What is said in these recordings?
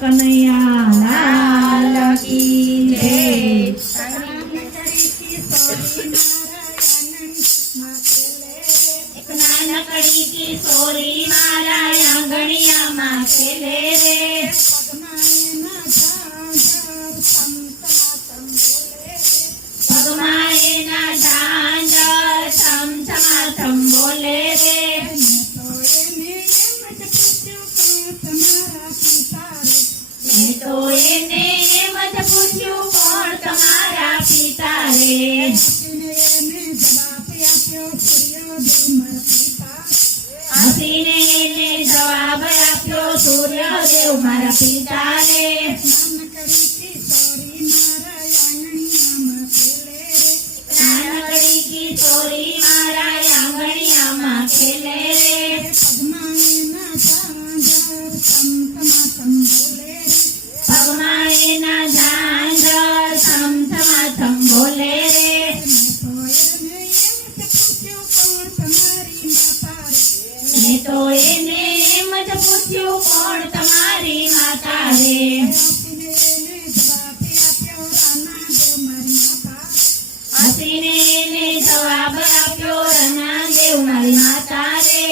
કનૈયા લાલ કી જય। એક નાનકડી કિશોરી મારા આંગણિયામાં ખેલે રે। પગમાં એના ઝાંઝર છમછમાછમ બોલે રે। મેં તો એને એમ જ પૂછ્યું કોણ તમારા પિતા રે। હસીને એને જવાબ આપ્યો સૂર્યદેવ મારા પિતા રે। નાનકડી કિશોરી મારા આંગણિયામાં ખેલે રે। પગમાં એના ઝાંઝર છમછમાછમ બોલે રે। મેં તો એને એમ જ પૂછ્યું કોણ તમારી માતા રે। હસીને એને જવાબ આપ્યો રનાદેવ મારી માતા રે।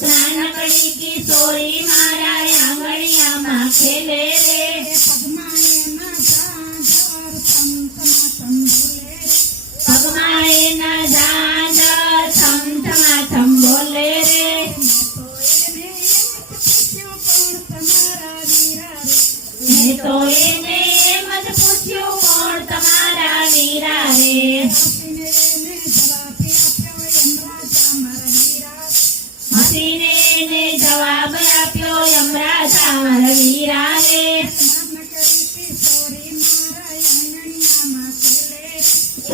નાનકડી કિશોરી મારા આંગણિયામાં ખેલે રે। પગમાં એના ઝાંઝર છમછમાછમ બોલે રે। મેં તો એને એમ જ પૂછ્યું કોણ તમારા વીરા રે। હસીને એને જવાબ આપ્યો યમરાજા મારા વીરા રે।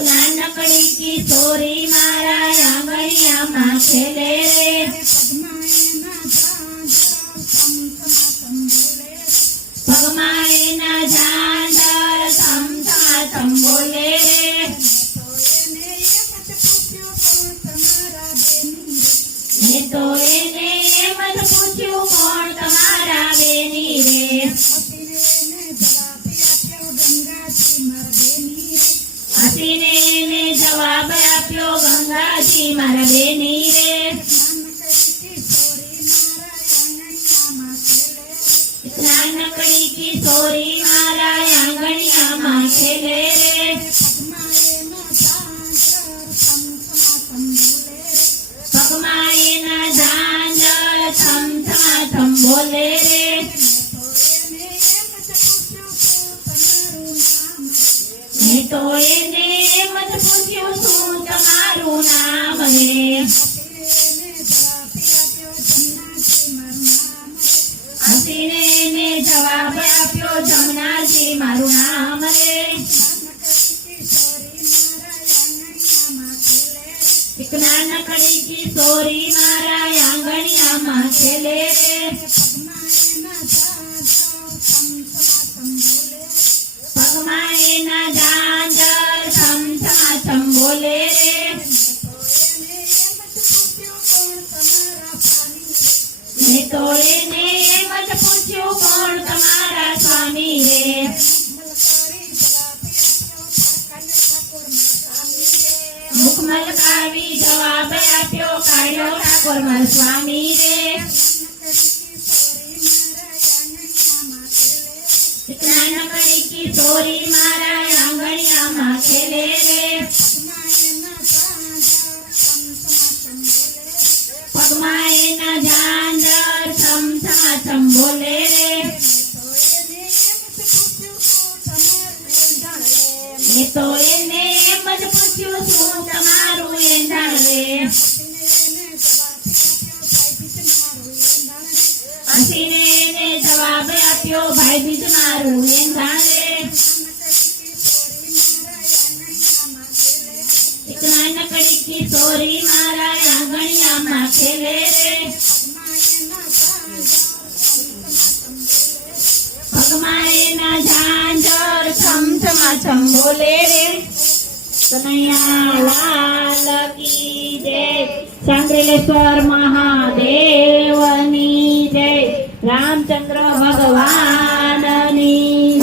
નાનકડી કિશોરી મારા આંગણિયામાં ખેલે રે। પગમાં એના ઝાંઝર છમછમાછમ બોલે રે। મેં તો એને એમ જ પૂછ્યું કોણ તમારા બેની રે। હસીને એને જવાબ આપ્યો ગંગાજી મારા બેની રે। નાનકડી કિશોરી મારા આંગણિયામાં ખેલે રે। પગમાં એના ઝાંઝર છમછમાછમ બોલે રે। મેં તો એને એમ જ પૂછ્યું શું તમારું નામ રે। હસીને એને જવાબ આપ્યો જમનાજી મારું નામ રે। એક નાનકડી કિશોરી મારા આંગણિયામાં ખેલે રે। પગમાં એના ઝાંઝર છમછમાછમ બોલે રે। મેં તો એને એમ જ પૂછ્યું કોણ તમારા સ્વામી રે। મુખ મલકાવી જવાબ આપ્યો કાળિયો ઠાકોર મારા સ્વામી રે। નાનકડી કિશોરી મારા આંગણિયામાં ખેલે રે। પગમાં એના ઝાંઝર છમછમાછમ બોલે રે। મેં તો એને એમ જ પૂછ્યું શું તમારું એંધાણ રે। હસીને એને જવાબ આપ્યો ભાઈ બીજ મારું એંધાણ રે। એક નાનકડી કિશોરી મારા આંગણિયામાં ખેલે રે। પગમાં એના ઝાંઝર છમછમાછમ બોલે રે। કનૈયા લાલ કી જય। સાંગરેલેશ્વર મહાદેવ। રામચંદ્ર ભગવાન